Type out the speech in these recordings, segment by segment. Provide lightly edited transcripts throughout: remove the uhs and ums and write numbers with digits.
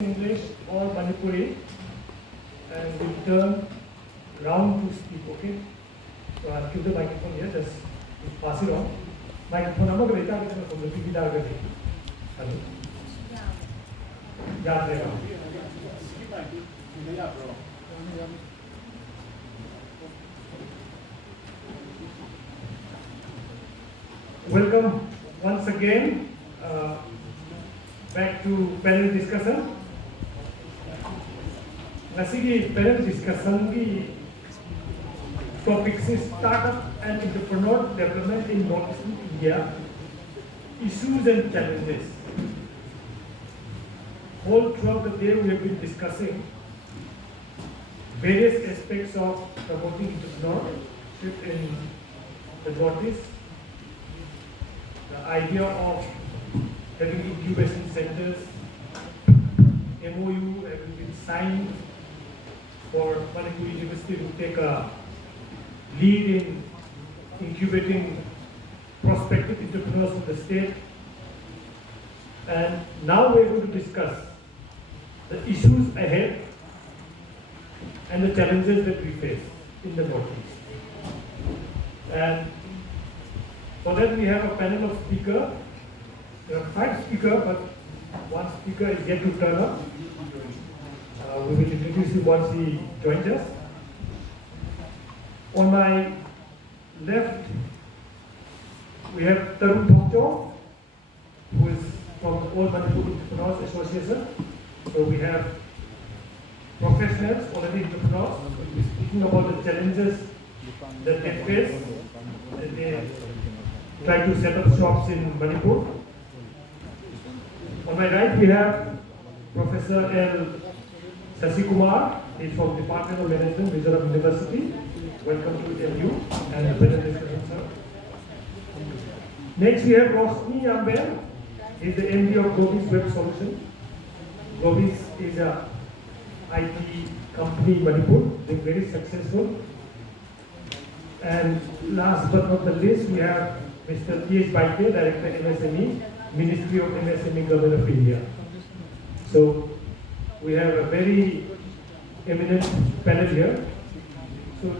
English or Manipuri, and we'll turn round to speak, okay? So I'll give the microphone here, just pass it on. Microphone number from the PPT. Hello. Yeah, welcome once again back to panel discussion. Nasi panel discussion ki topic is startup and entrepreneur development in Northeastern India, issues and challenges. All throughout the day we have been discussing various aspects of promoting entrepreneurship in the Northeast. The idea of having incubation centers, MOU having been signed for Manipur University to take a lead in incubating prospective entrepreneurs in the state. And now we're going to discuss the issues ahead and the challenges that we face in the Northeast. And for that we have a panel of speakers. There are 5 speakers, but one speaker is yet to turn up. We will introduce him once he joins us. On my left, we have Tarun Thokcho, who is from the All Manipur Entrepreneurs Association. So we have professionals, already entrepreneurs, who will be speaking about the challenges that they face as they try to set up shops in Manipur. On my right, we have Professor L. Sasikumar. He is from Department of Management, Mizoram University. Welcome to MU and the panel discussion, sir. Next, we have Roshni Amber. He is the MD of Globis Web Solution. Globis is a IT company in Manipur, being very successful. And last but not the least, we have Mr. T.S. Baike, Director MSME, Ministry of MSME, Government of India. So we have a very eminent panel here. So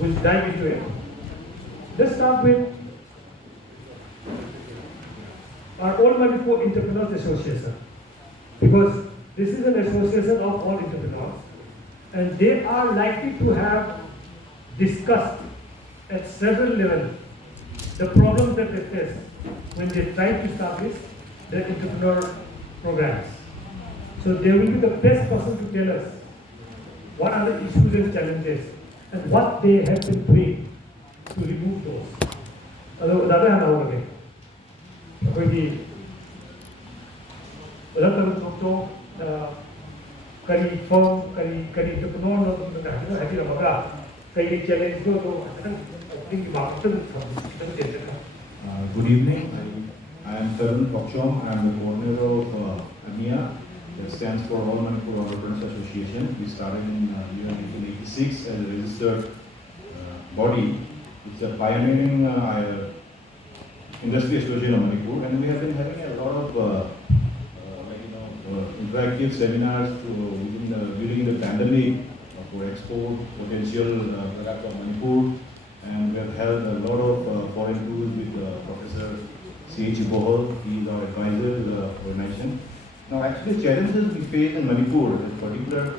we'll dive into it. Let's start with our All Manipur Entrepreneurs Association, because this is an association of all entrepreneurs, and they are likely to have discussed at several levels the problems that they face when they try to establish their entrepreneur programs. So they will be the best person to tell us what are the issues and challenges and what they have been doing to remove those. On the other hand, good evening. I am Tarun Thokcho. I am the coordinator of AMIA, that stands for All Manipur Entrepreneurs Association. We started in year 1986 as a registered body. It's a pioneering industry association of Manipur, and we have been having a lot of interactive seminars during the pandemic for export potential products of Manipur, and we have held a lot of foreign tours with Professor C.H. Bohol. He is our advisor to the organization. Now, actually, challenges we face in Manipur, in particular,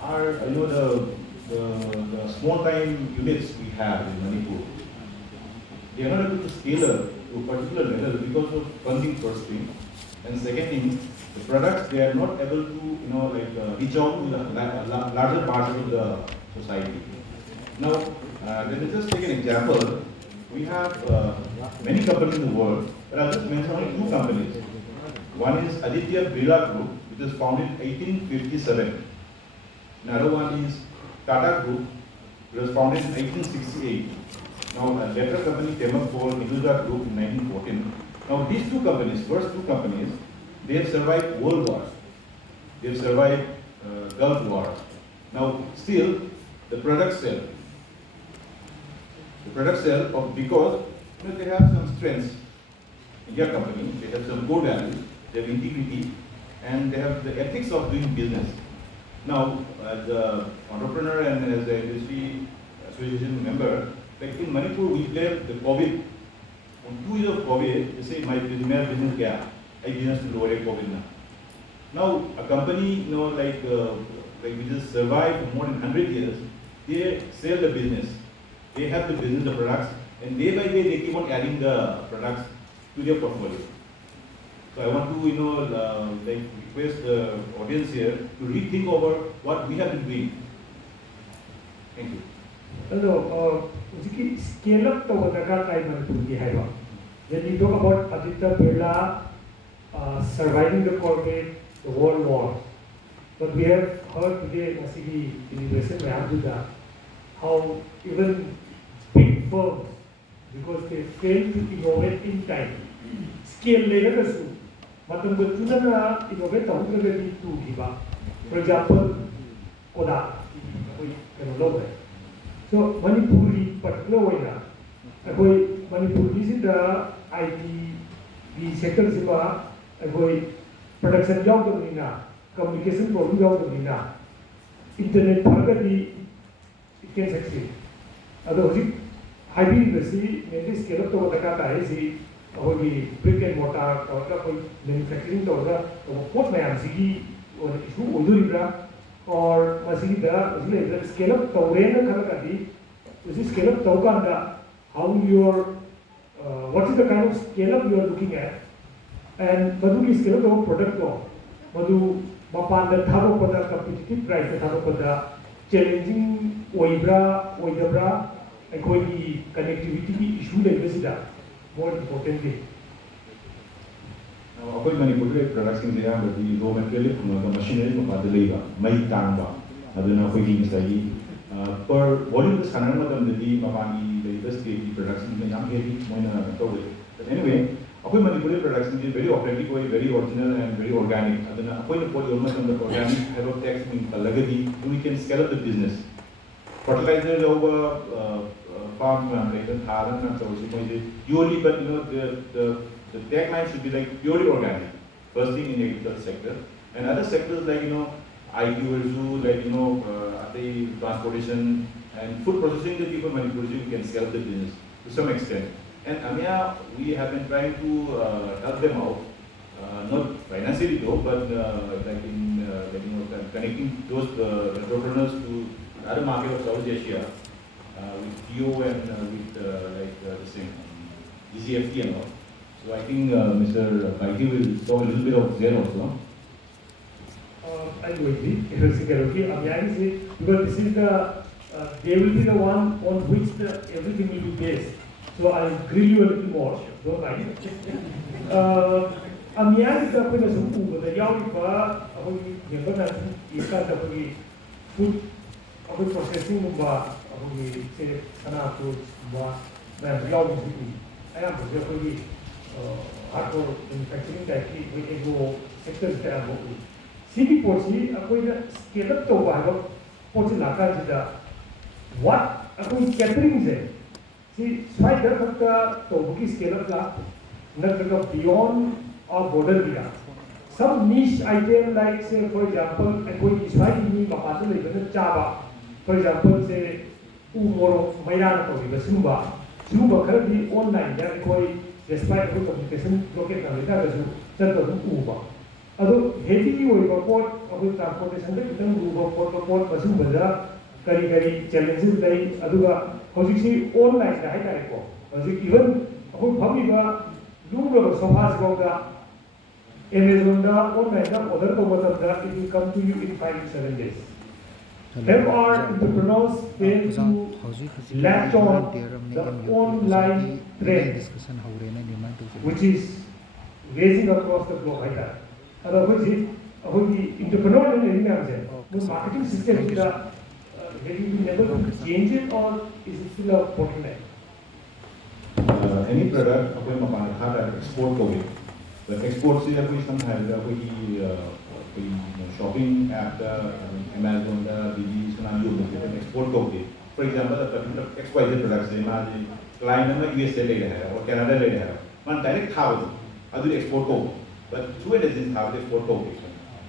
are the small-time units we have in Manipur. They are not able to scale up to a particular level because of funding, first thing, and second thing, the products they are not able to reach out to the larger part of the society. Now, let me just take an example. We have many companies in the world, but I'll just mention only 2 companies. One is Aditya Birla Group, which was founded in 1857. Another one is Tata Group, which was founded in 1868. Now, a later company came up called Hinduja Group in 1914. Now, these 2 companies, first 2 companies, they have survived world wars. They have survived Gulf War. Now, still, the products sell. The products sell because they have some strengths in their company. They have some core values, they have integrity, and they have the ethics of doing business. Now, as an entrepreneur and as an industry association member, like in Manipur, we declared the COVID. On 2 years of COVID, they say my business gap, I business to lower COVID now. Now, a company, like we just survived for more than 100 years, they sell the business. They have the business, the products, and day by day they keep on adding the products to their portfolio. So I want to, request the audience here to rethink over what we have been doing. Thank you. Hello, scale up to the time when we talk about Aditya Birla surviving the COVID, the World War, but we have heard today in the recent Mayamduda how even big firms, because they fail to innovate in time, scale later as well. But the Tunana innovate to give up. For example, Kodak, so Manipuri particular way na, Manipuri is the IT, the sector siba, production job na, communication problem job na, internet target it can succeed. Otherwise, high university mainly scale up to what the kata is brick and mortar or manufacturing to the what may am sigi or issue uduribra or masigi scale up to when the scale up to how your what is the kind of scale up you are looking at, and Madu ki scale up of product law, Madu Mapan the Thabo Pada competitive price, the Thabo Pada challenging Oidabra, and going connectivity issue like this, more importantly. Now, ako manipulate production nila, but the raw material from the machinery mapadali may tangba. Aduna ako hindi per volume is kanan mo damdali mapani the state production na yang heavy mo na nagtawid. But anyway, ako manipulate production is very authentic way, very original and very organic. Aduna ako yung poli almost on the organic hero text mean kalagadi, we can scale up the business. Fertilizer over farm like Thailand and so purely, but the tagline should be like purely organic. First thing in the agriculture sector, and other sectors like IT or zoo, like the transportation and food processing, the people manufacturing can scale up the business to some extent. And AMIA, we have been trying to help them out, not financially though, but connecting those entrepreneurs to other market of South Asia with TO and with the same GCFT and all. So I think Mr. Baiti will talk a little bit of there also. I will agree. Because this is they will be the one on which everything will be based. So I'll grill you a little more. Don't mind. Amiyan ka pwede sa ubo na yaw iba ako yung isa na food ako processing mo ba ako say sana to ba na yaw mo siya ayan po siya pwede ako manufacturing dahil may ego sectors kaya mo CB po siya ako yung scale up to ba ako po siya lakad siya what ako yung catering siya si spider pagka to buki scale up la nagtaga beyond or border area. Some niche item like say for example, and going is why you need Java. For example, say umoro Mayana to the Sumba currently online, that despite the communication locate on the Central Uba. Although heavy report of transportation, report Basumba, Kari challenges like Aduga, Hosiki online the high even Pamiba, Google so fast about Amazon online other it will come to you in 5 to 7 days. There are entrepreneurs fail to latch on the online trend, which is raising across the globe like that. Otherwise, the entrepreneur the marketing system is getting able to change it, or is it still a bottleneck? Any product apoy mapanakat export ko but export siya apoy sometimes apoy shopping app Amazon da BD sana yung export ko for example XYZ products they मान client ना USA ले रहा है और Canada ले रहा है मान direct था वो अदूर export को but through an agency था export को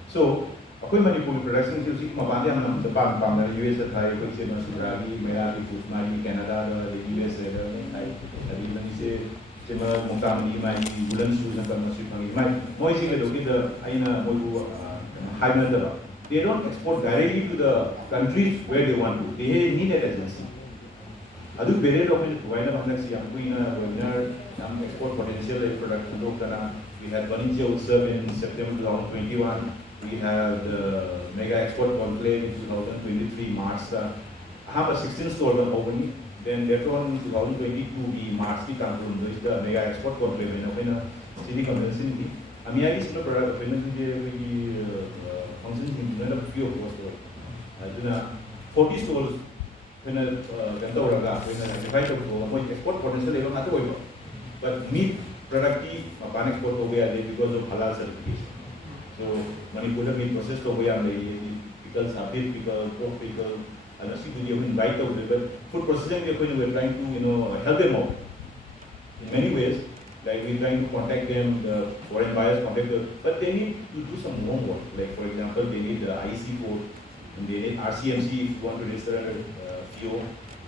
So, ako'y Manipuri production si mapandi ang ng Japan, pang US at Thai, ako'y si Masuragi, Mayagi, Fusmani, Canada, US, Thai, tadi lang si mga mungkam ni Imay, bulan su na pang masip ng Imay. Mo ising ito, kita ay na mo high na they don't export directly to the countries where they want to. They need an agency. Adu bere lo kung why na mahal siya ang na webinar ang export potential of product do kana. We had Vaninja Utsav in September 2021. We had Mega Export Conclave in 2023 March. I have a 16 store opening. Then later on in 2022 the March the Cancun is the Mega Export Conclave in a city convention. Amiyagi sino product convention the function in a few of us. I 40 stores when a ganto raga when a divide of export potential level at the but meat product pan export over there because of halal certification. So Manipur meat processed over there the pickles, habit pickle, pork pickle, and see to even right over there. But food processing we are trying to help them out in many ways. Like we're trying to contact them, the foreign buyers contact them, but they need to do some homework. Like for example, they need the IC code, and they need RCMC if you want to register a FIO.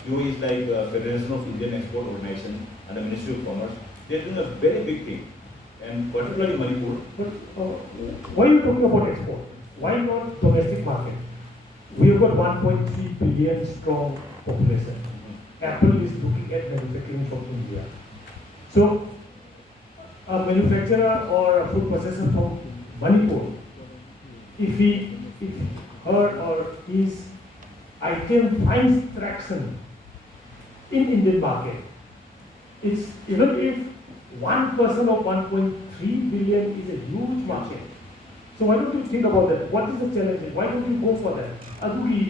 FIO is like Federation of Indian Export Organization and the Ministry of Commerce. They're doing a very big thing, and particularly Manipur. But why are you talking about export? Why not domestic market? We have got 1.3 billion strong population. Apple is looking at manufacturing from India. So a manufacturer or a food processor from Manipur, if her or his item finds traction in Indian market, it's even if 1% of 1.3 billion is a huge market. So why don't you think about that? What is the challenge? Why don't you go for that?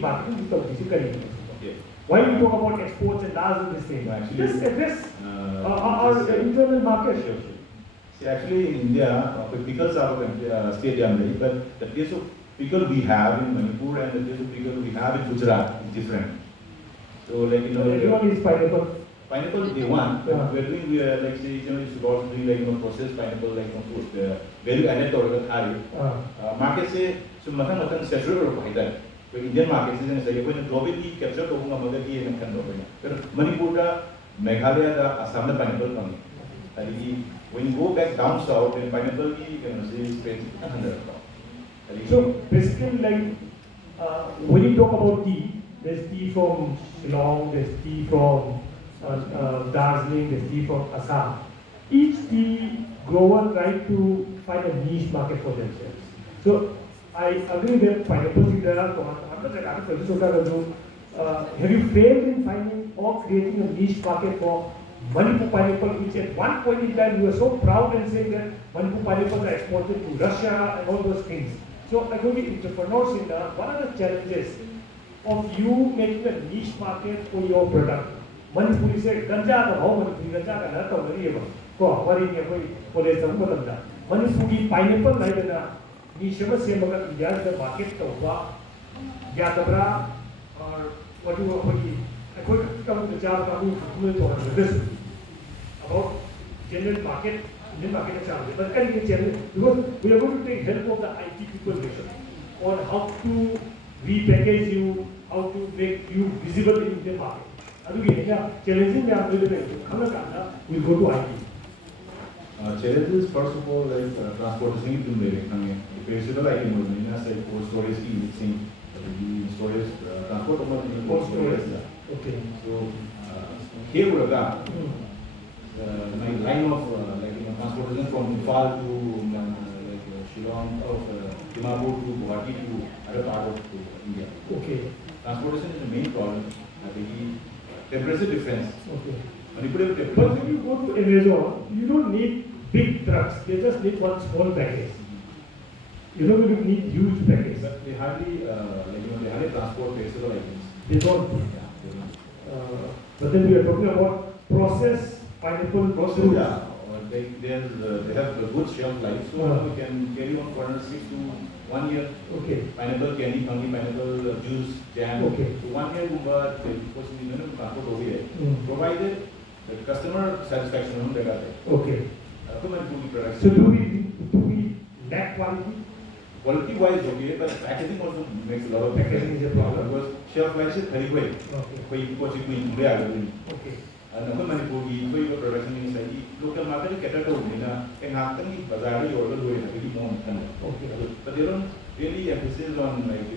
Marketing is why do you talk about exports and large and this thing? Just address our internal market. Sure. See, actually in India, pickles are state generally, but the taste of pickle we have in Manipur and the taste of pickle we have in Gujarat is different. So like everyone is pineapple. Pineapple they want, but we are like say you should also doing like processed pineapple like food value added or high. Market say so matang saturate or either. But Indian market is say when globally capture to mother key and can open. But Manipur Meghalaya Assam pineapple coming. When you go back down south, then pineapple is expensive. So basically, like when you talk about tea, there's tea from Shillong, there's tea from Darjeeling, there's tea from Assam. Each tea grower tries to find a niche market for themselves. So I agree that pineapple there are have you failed in finding or creating a niche market for Manipur pineapple, which at one point in time you were so proud and saying that Manipur pineapples are exported to Russia and all those things. So I go to entrepreneurs in what are the challenges of you making a niche market for your product? Manipur is a ganja, Manipur ganja, and that's very well. College Manipur pineapple like a niche same India, the market of Yatabra or what do you I could come to the job about general market, Indian market challenge. But can you challenge because we are going to take help of the IT people on how to repackage you, how to make you visible in Indian market. Challenging we'll go to IT. Challenges first of all like transportation to the personal item like cold storage storage transport Cold storage. Okay. So here we are. My line of transportation from Nepal to Shillong of Dimapur to Guwahati to other part of India. Okay. Transportation is the main problem. Temperature difference. Okay. Manipulative But when you go to Amazon, you don't need big trucks. They just need one small package. You don't really need huge packages. But they hardly they hardly transport perishable items. They don't. But then we are talking about process pineapple fruit. Yeah, they have a good shelf life, so we can carry on for 6 to 1 year. Okay. Pineapple candy, pineapple juice, jam. Okay. So 1 year, because we don't transport over here. Provided the customer satisfaction Okay. products. So do we lack quality? quality wise okay, but packaging also makes a lot of Packaging is a problem. because shelf life is very way. Okay. Because you can do it. Okay. And the Manipuri, we production is like local market cater to and happen in Bazari or the way really more. Okay. But they don't really emphasis on like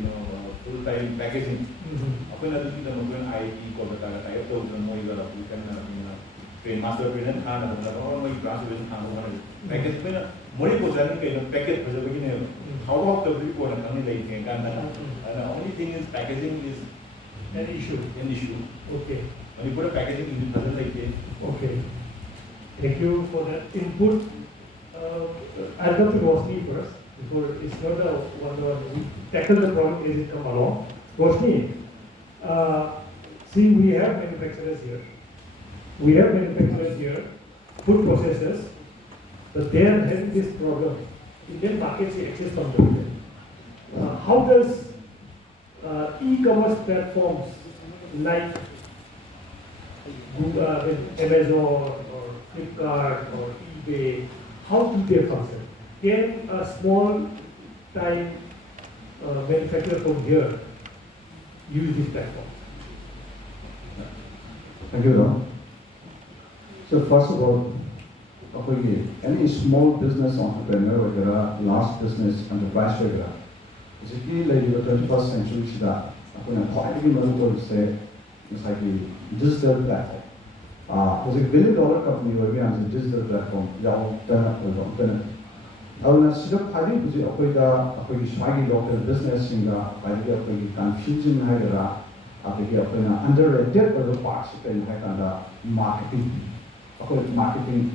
full time packaging. Often other things when IT Kolkata, I have told them more you can train master train and hand or my class with hand package when Mori Pozan can packet for the beginning. How about the report and coming like and the only thing is packaging is An issue. an issue. Okay. When you put a packaging in the like this. Okay. Thank you for that input. I'll come to Roshni first before it's not the one we tackle the problem as it come along. Roshni, see we have manufacturers here. We have manufacturers here, food processors, but they are having this problem. Indian markets access from them. How does e-commerce platforms like Amazon or Flipkart or eBay, how do they function? Can a small time manufacturer from here use this platform? Thank you, Ram. So first of all, any small business entrepreneur or large business enterprise, basically like the 21st century, it's like a digital platform. There's $1 billion company working on a digital platform. Local business in the confusion underrated parts marketing. Marketing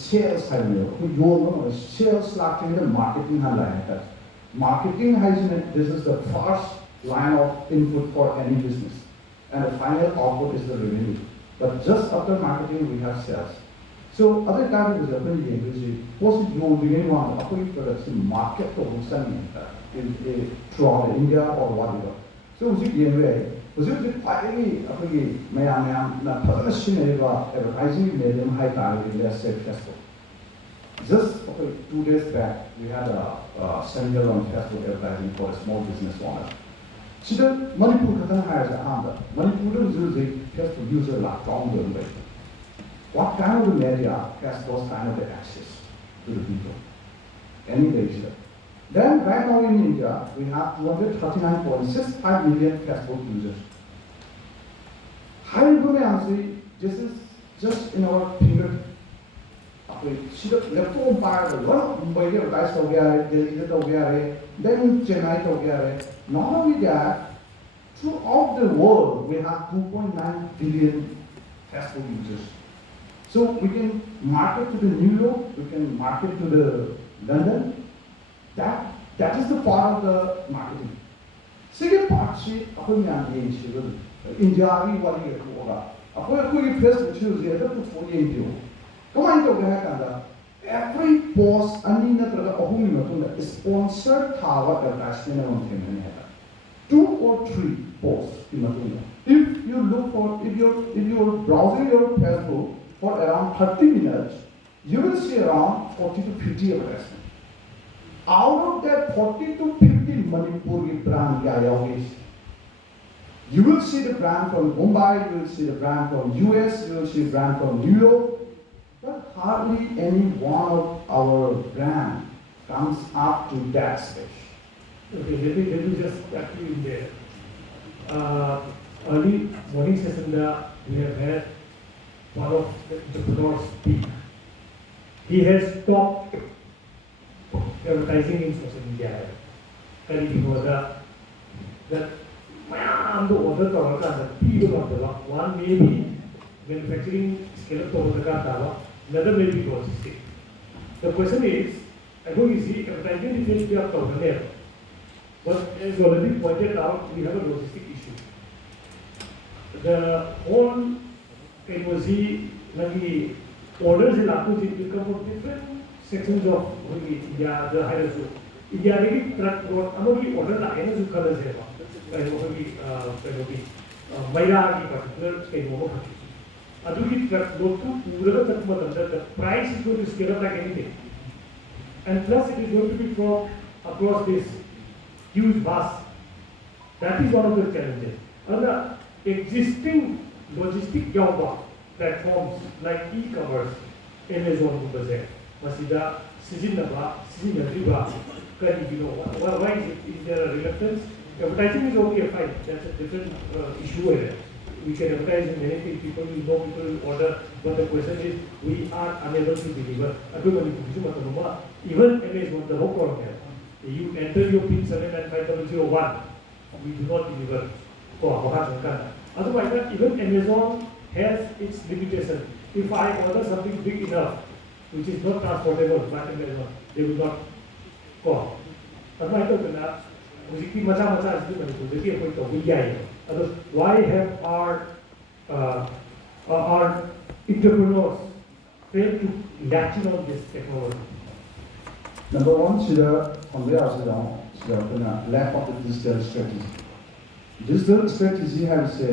sales sales marketing marketing this is the first line of input for any business, and the final output is the revenue. But just after marketing we have sales. So other kind of post you products in market throughout India or whatever. So was it finally advertising medium high target less successful. Just 2 days back we had a seminar on Facebook advertising for a small business owner. See the Manipur has a hammer. Manipur is using Facebook user like strong. What kind of media has those kind of access to the people? Any data. Then right now in India, we have 239.65 million Facebook users. How do we answer? This is just in our finger. Then Chennai. Not only that, throughout the world, we have 2.9 billion Facebook users. So we can market to the New York, we can market to the London. That is the part of the marketing. Second part, India, Facebook every post is sponsored advertisement. 2 or 3 posts. If you look for, if you're browsing your Facebook for around 30 minutes, you will see around 40 to 50 advertisements. Out of that 40 to 50 Manipuri brand, you will see the brand from Mumbai, you will see the brand from US, you will see the brand from New York, but hardly any one of our brand comes up to that stage. Okay, let me just cut you in there. Early morning session, we have had one of the entrepreneurs speak. He has stopped advertising in social media. And he was that one may be manufacturing scale another may be logistic. The question is, I don't see advertising details we are there. But as already pointed out, we have a logistic issue. The whole NOC, orders will come from different sections of India, the higher zoo. India may truck road, order the higher zoo colors here. Maila particular Aduki the price is going to scale up like anything. And plus it is going to be from across this huge vast. That is one of the challenges. Another existing logistic job platforms like e-commerce, Amazon, Masida, Sizinaba, why is there a reluctance? Advertising is okay, fine. That's a different issue here. We can advertise in many things, people will order, but the question is, we are unable to deliver. Even Amazon, the whole problem here. You enter your PIN 795001, we do not deliver. Otherwise, even Amazon has its limitation. If I order something big enough, which is not transportable by Amazon, they will not call. Otherwise, why have our entrepreneurs failed to latch on this technology? Number one, lack of the digital strategy. Digital strategy has a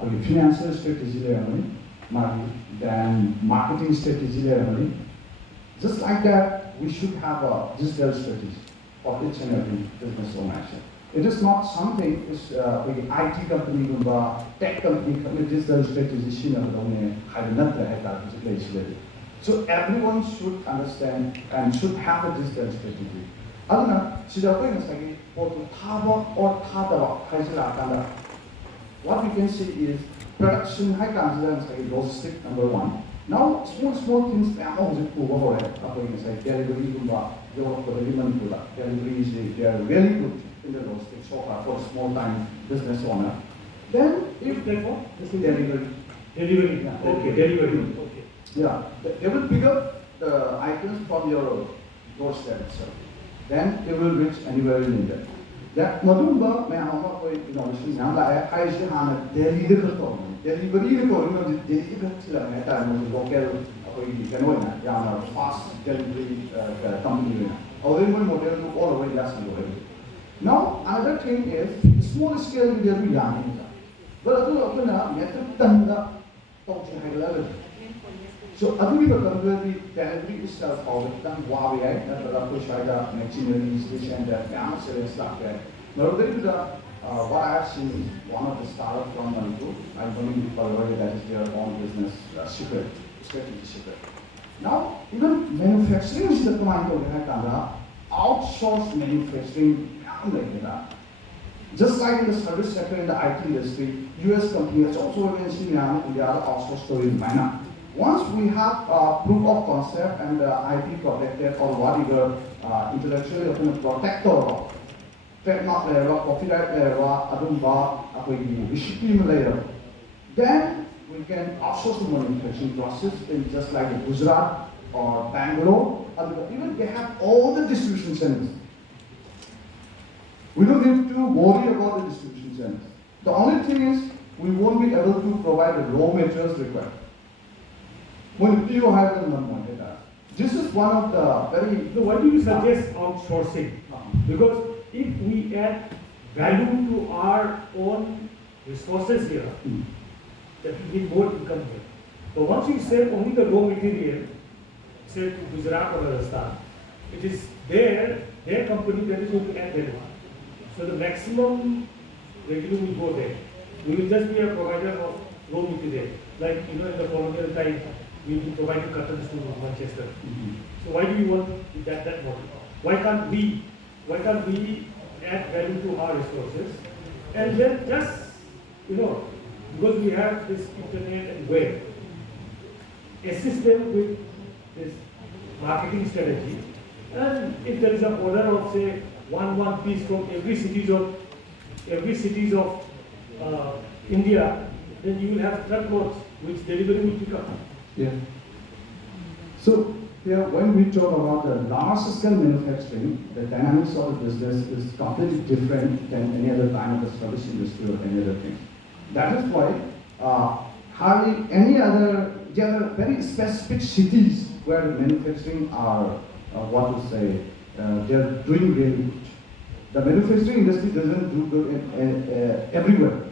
financial strategy then marketing strategy. Just like that, we should have a digital strategy for each and every business owner. It is not something with IT company, tech company, digital strategy. So everyone should understand and should have a digital strategy. What we can see is production high logistic number one. Now small things they are really good in the logistics so far for small time business owner. Then if delivery. Yeah. Okay, delivery. Okay. Yeah, they will pick up the items from your doorstep itself. Then it will reach anywhere in India. That Madumba may have a innovation now like I should have a delivery local fast delivery company. All the way last year. Now another thing is small scale delivery. But so delivery itself machinery station what I have seen is one of the startups from Manipur. I believe that is their own business strategy secret. Now, even manufacturing is the command outsource manufacturing. Just like in the service sector in the IT industry, US companies also in the other outsource story in China. Once we have proof of concept and IP protected or whatever intellectually protector, trademark layer, copyright layer, then we can outsource the manufacturing process in just like Gujarat or Bangalore. Even they have all the distribution centers. We don't need to worry about the distribution centers. The only thing is we won't be able to provide the raw materials required. When you have the number, this is one of the very. So why do you suggest outsourcing? Because if we add value to our own resources here, that will give more income here. But once you sell only the raw material, say to Gujarat or Rajasthan, it is their company that is going to add value. So the maximum revenue will go there. We will just be a provider of raw material. Like in the colonial time, we will provide curtains to Manchester. So why do you want that model? Why can't we add value to our resources and then just because we have this internet and web, assist them with this marketing strategy, and if there is an order of say one piece from every cities of India, then you will have truckloads which delivery will pick up. Yeah. So here, when we talk about the large scale manufacturing, the dynamics of the business is completely different than any other time of the service industry or any other thing. That is why hardly any other, there are very specific cities where the manufacturing are, they are doing really good. The manufacturing industry doesn't do good everywhere.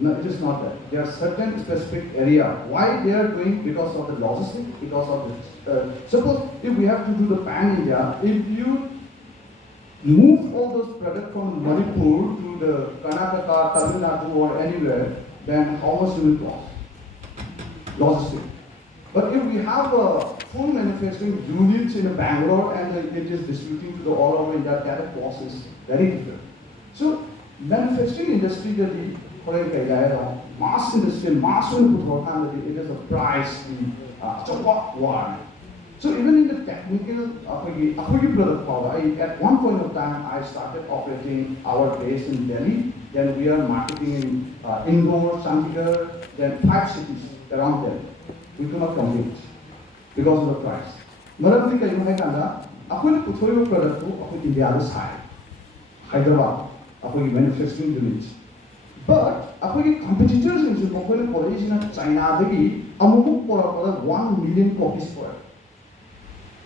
No, it is not that. There are certain specific area. Why they are doing? Because of the logistics, because of the, suppose if we have to do the pan-India, if you move all those products from Manipur to the Karnataka, Tamil Nadu or anywhere, then how much will it cost? Logistics. But if we have a full manufacturing units in Bangalore and it is distributing to the all over India, that cost is very different. So manufacturing industry, mass industry, mass it is a price one. So even in the technical product, at one point of time I started operating our base in Delhi. Then we are marketing in Indore, Chandigarh, then 5 cities around Delhi. We do not compete because of the price. Maramdi kayo hai kanda, ako na puthori product ko ako India is high. Hyderabad, ako manufacturing units. But ako competitors in Japan, ako college na China dagi, amumuk pora 1 million copies per.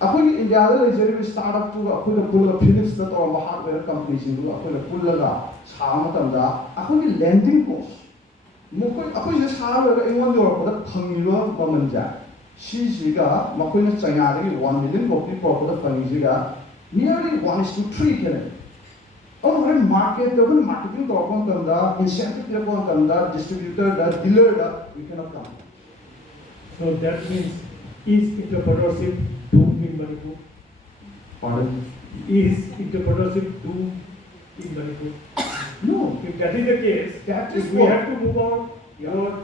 Ako India is startup to ako pull Philips that or hardware companies in ako pull la sama tanda, ako lending cost. Ako just have a one door for the Pangilo Bomanja. She's got Makoina China 1 million copy for the Pangiga, nearly 1:3. Oh, market, the marketing program Kanda, incentive Kanda, distributor, the dealer, we cannot come. So that means, is entrepreneurship doomed in Manipur? Pardon? Is entrepreneurship doomed in Manipur? No. If that is the case, That is if we what- have to move on your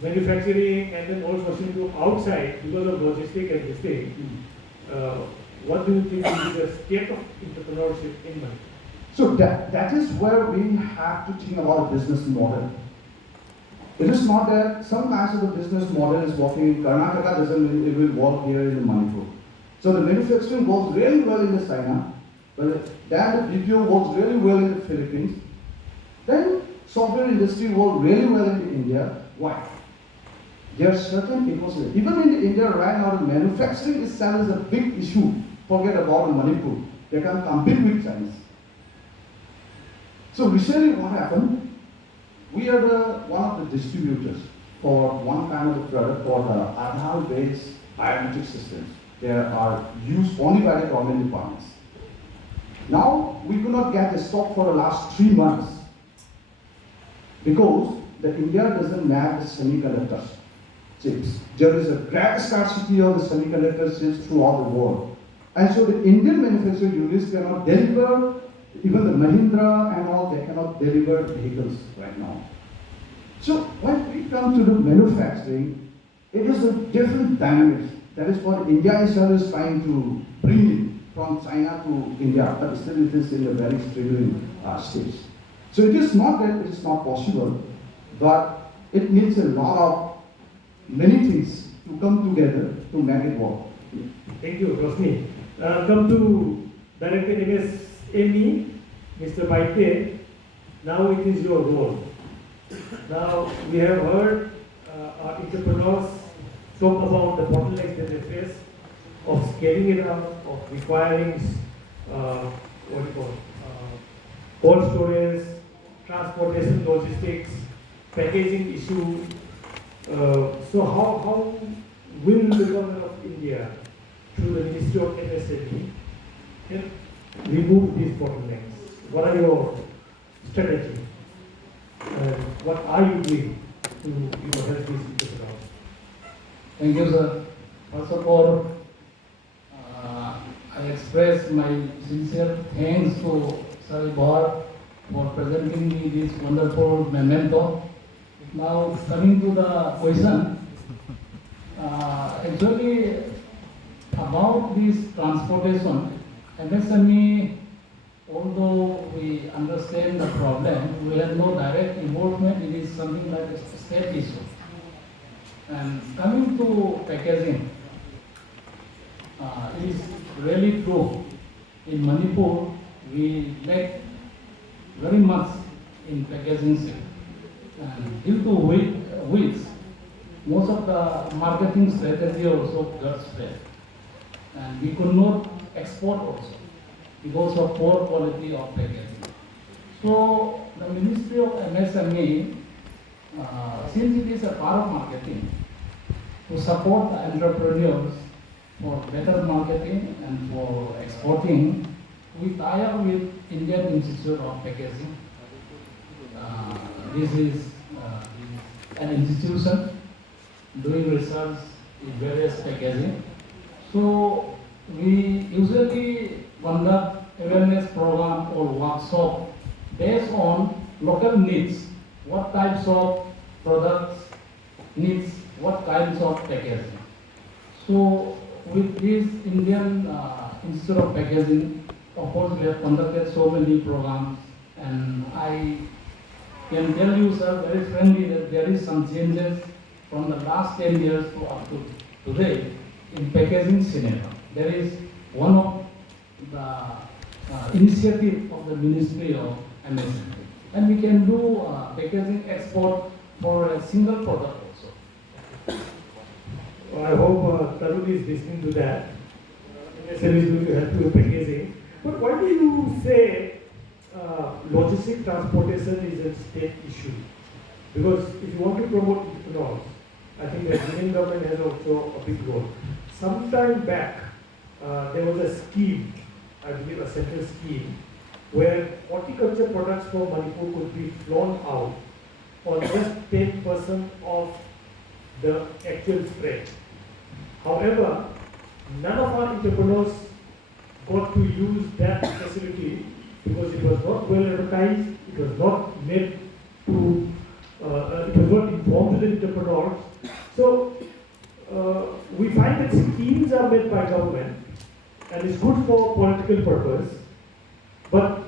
manufacturing and then all sourcing to outside because of logistics and this thing, what do you think is the state of entrepreneurship in Manipur? So that is where we have to think about a business model. It is not that some kinds of the business model is working in Karnataka doesn't mean it will work here in Manipur. So the manufacturing works really well in the China, but then the BPO works really well in the Philippines. Then software industry works really well in India. Why? There are certain ecosystems. Even in India right now, the manufacturing itself is a big issue. Forget about Manipur. They can compete with China. So recently what happened? We are one of the distributors for one kind of the product called Aadhaar-based biometric systems. They are used only by the government departments. Now, we could not get the stock for the last 3 months because India doesn't have the semiconductor chips. There is a great scarcity of the semiconductor chips throughout the world. And so the Indian manufacturing units cannot deliver, even the Mahindra and all, they cannot deliver vehicles right now. So when we come to the manufacturing, it is a different dynamics. That is what India itself is trying to bring in from China to India, but still it is in a very struggling stage. So it is not that it is not possible, but it needs a lot of many things to come together to make it work. Thank you, Rosni. Come to Director MSME, Mr. Baite. Now it is your role. Now we have heard our entrepreneurs talk about the bottlenecks that they face of scaling it up, of requiring cold storage, transportation, logistics, packaging issue. So how will the government of India, through the Ministry of MSME, remove these bottlenecks? What are your strategies? What are you doing to help these entrepreneurs? Thank you, sir. First of all, I express my sincere thanks to Sir Bahar for presenting me this wonderful memento. Now, coming to the question, actually, about this transportation, MSME, although we understand the problem, we have no direct involvement. It is something like a state issue. And coming to packaging, it is really true. In Manipur, we lack very much in packaging sector. And due to which most of the marketing strategy also got failed. And we could not export also because of poor quality of packaging. So the Ministry of MSME since it is a part of marketing, to support the entrepreneurs for better marketing and for exporting, we tie up with Indian Institute of Packaging. This is an institution doing research in various packaging. So we usually conduct awareness program or workshop based on local needs. What types of products needs what kinds of packaging. So with this Indian Institute of Packaging, of course we have conducted so many programs, and I can tell you, sir, very frankly that there is some changes from the last 10 years to up to today in packaging scenario. There is one of the initiative of the Ministry of MSME, and we can do packaging export for a single product also. I hope Tarun is listening to that. MSME is going to help you with packaging. But why do you say logistic transportation is a state issue? Because if you want to promote entrepreneurs, I think the Indian government has also a big role. Some time back, there was a scheme, I believe a central scheme, where horticulture products from Manipur could be flown out on just 10% of the actual freight. However, none of our entrepreneurs got to use that facility because it was not well advertised, it was not made to, it was not informed to the entrepreneurs. So we find that schemes are made by government and it's good for political purpose, but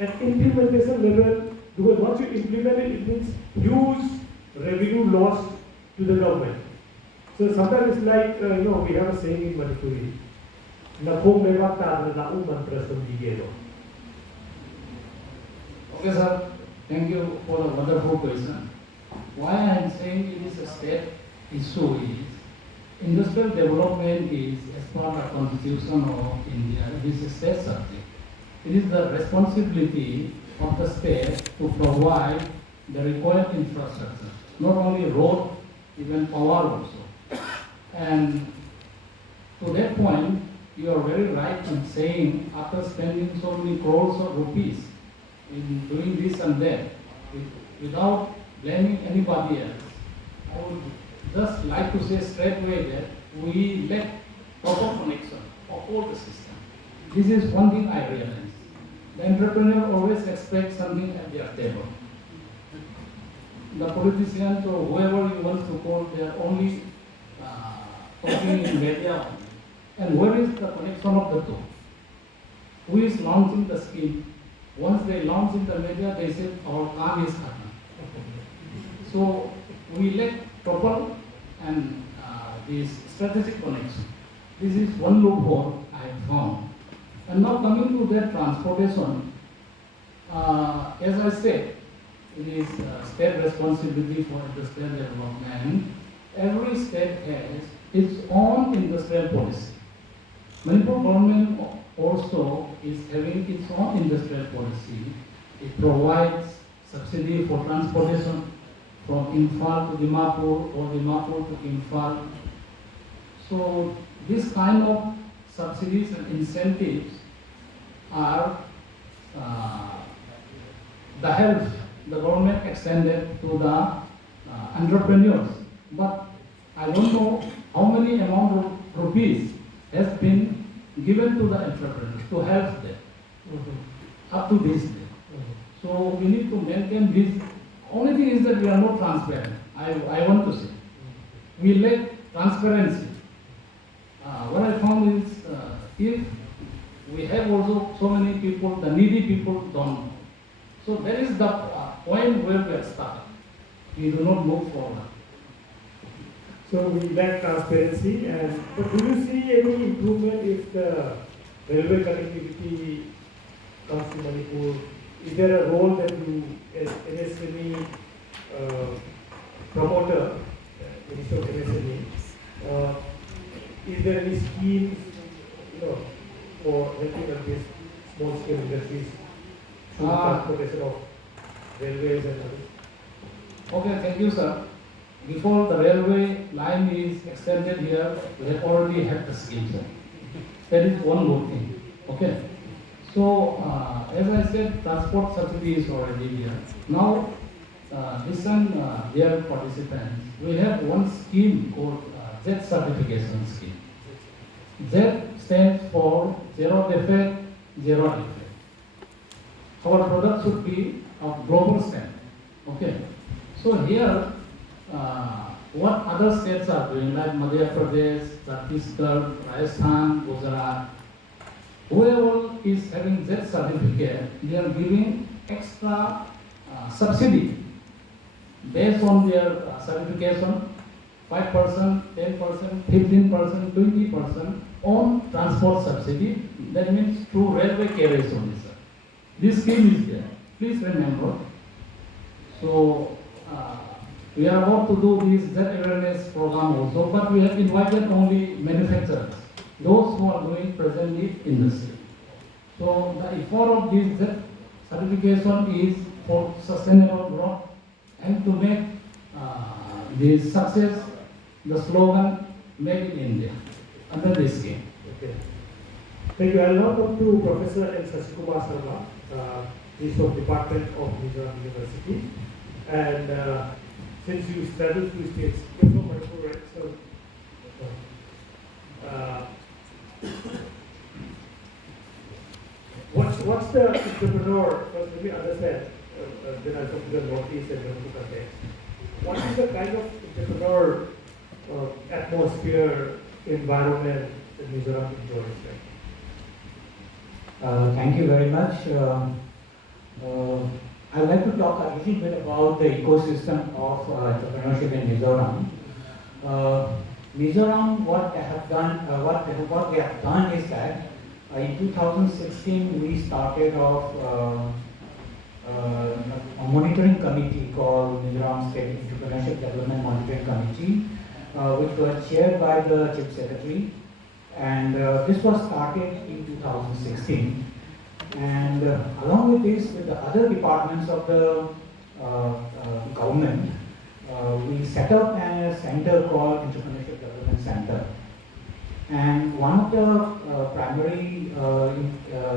at implementation level, because once you implement it, it means huge revenue loss to the government. So sometimes it's like, we have a saying in Manipuri, Okay, sir. Thank you for a wonderful question. Why I am saying it is a state issue is industrial development is as per the Constitution of India, it is a state subject. It is the responsibility of the state to provide the required infrastructure, not only road, even power also. And to that point, you are very right in saying after spending so many crores of rupees in doing this and that, without blaming anybody else, I would just like to say straight away that we lack proper connection of all the system. This is one thing I realize. The entrepreneur always expects something at their table. The politicians or whoever you want to call, they are only talking in media. And where is the connection of the two? Who is launching the scheme? Once they launch in the media, they say our काम is happening. So we lack proper and this strategic connection. This is one loophole I have found. And now coming to that transportation, as I said, it is state responsibility for industrial development. Every state has its own industrial policy. Manipur government also is having its own industrial policy. It provides subsidy for transportation from Imphal to Dimapur or Dimapur to Imphal. So this kind of subsidies and incentives are the help the government extended to the entrepreneurs. But I don't know how many amount of rupees has been given to the entrepreneurs to help them up to this day. So we need to maintain this. Only thing is that we are not transparent. I want to say. We lack transparency. What I found is if we have also so many people, the needy people don't know. So there is the point where we are stuck. We do not move forward. So we lack transparency, but do you see any improvement if the railway connectivity comes to Manipur? Is there a role that you, as MSME promoter, Minister of MSME, is there any schemes, for helping up these small scale industries through transportation of railways and others? Okay, thank you, sir. Before the railway line is extended here, we have already had the scheme, sir. That is one good thing. Okay. So, as I said, transport subsidy is already here. Now, listen, dear participants, we have one scheme called Z certification scheme. Z stands for zero defect, zero defect. Our product should be of global standard. Okay. So here, what other states are doing, like Madhya Pradesh, Chhattisgarh, Rajasthan, Gujarat, whoever is having Z certificate, they are giving extra subsidy based on their certification, 5%, 10%, 15%, 20% on transport subsidy. That means through railway carriage only, sir. This scheme is there. Please remember. So, we are about to do this Z awareness program also, but we have invited only manufacturers, those who are doing presently industry. So the effort of this Z certification is for sustainable growth and to make this success, the slogan "Made in India" under this scheme. Okay. Thank you. I'll now come to Professor N. Sasikumar Sharma. He's from Department of Mizoram University. And since you traveled to states, you're from Manipur, right? So, what's the entrepreneur? Let me understand. Then I'll come to the Northeast and Manipur context. What is the kind of entrepreneur atmosphere, environment that Mizoram enjoys? Thank you very much. I would like to talk a little bit about the ecosystem of entrepreneurship in Mizoram. Mizoram, what they have done, what we have done is that in 2016 we started off a monitoring committee called Mizoram State Entrepreneurship Development Monitoring Committee, which was chaired by the Chief Secretary, and this was started in 2016. And along with this, with the other departments of the government, we set up a center called Entrepreneurship Development Center. And one of the primary